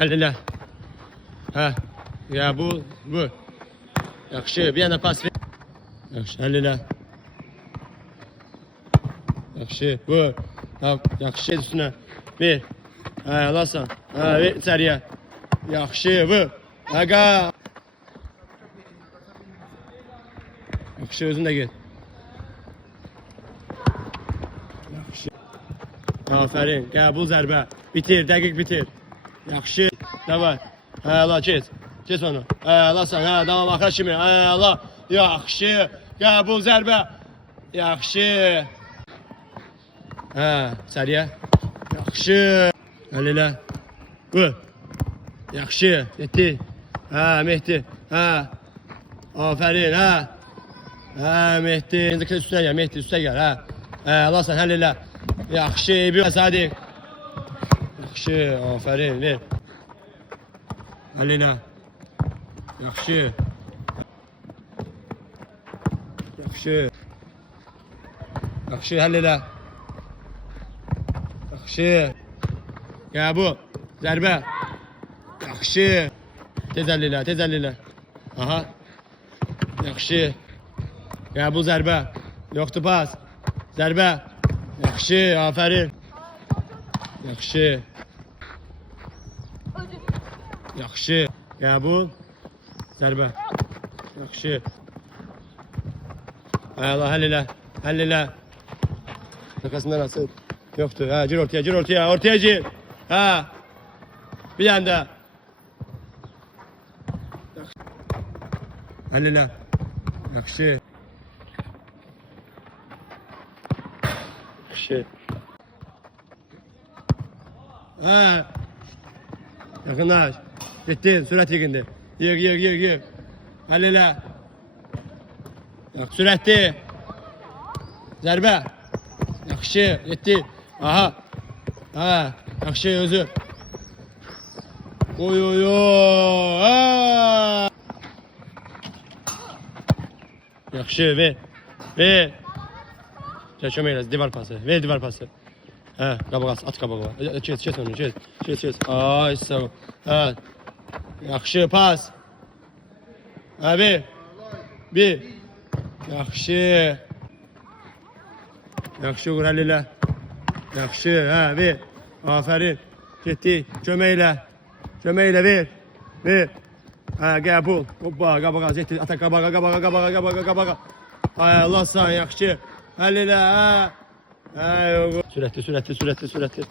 Həll elə. Hə. Qəbul. Bu. Yaxşı, bir yana pas ver. Yaxşı, həll elə. Yaxşı, bu. Yaxşı, üstünə. Ver. Hə, alasan. Hə, ver içəriyə. Yaxşı, bu. Aqa. Yaxşı, özün də get. Yaxşı. Aferin. Qəbul zərbə. Bitir, dəqiq bitir. Yaxşı. Davay. Hə, ala keç. Keç onu. Hə, alasan. Hə, davam axar kimi. Hə, ala. Yaxşı. Qəbul zərbə. Yaxşı. Hə, səriyə. Yaxşı. Həll elə. Bu. Yaxşı. Getdi. Hə, Mehdi. Hə. Aferin. Hə. Hə, Mehdi. Üstünə gəl. Mehdi üstə gəl. Hə. Hə, alasan. Həll elə. Yaxşı. Bir Sadiq. Yaxşı. Aferin. Ver. Həll elə. Yaxşı. Yaxşı. Yaxşı. Həll elə. Yaxşı. Qəbul. Zərbə. Yaxşı. Tez həll elə. Tez həll elə. Aha. Yaxşı. Qəbul zərbə. Yoxdur pas. Zərbə. Yaxşı. Aferin. Yaxşı. Yaxşı. Qəbul. Zərbə. Yaxşı. Əla, həll elə. Həll elə. Yaxasından asıl. Yoxdur. Hə, gir ortaya, gir ortaya. Ortaya gir. Hə. Bir dənə də. Həll elə. Yaxşı. Yaxşı. Hə. Yaxınlaş. Getdin, sürət yığındı. Yığ. Həll elə. Yaxşı, sürətli. Zərbə. Yaxşı, getdi. Aha. Hə, yaxşı, özü. Oy. Hə. Yaxşı, ver. Çəkəm eləz, divar pası. Ver divar pası. Hə, qabağa at qabağa. Keç onu, keç. Ay, sağ ol. Hə. Yaxşı, pas. Hə, bir. Yaxşı. Yaxşı, uğur həll elə. Yaxşı, hə, ver. Aferin. Getdi, kömək elə, ver. Hə, qəbul. Hoppa, qabağa, getdi, ata qabağa. Ay, Allah sağ, yaxşı. Həll elə, hə. Hə, yox. Sürətli.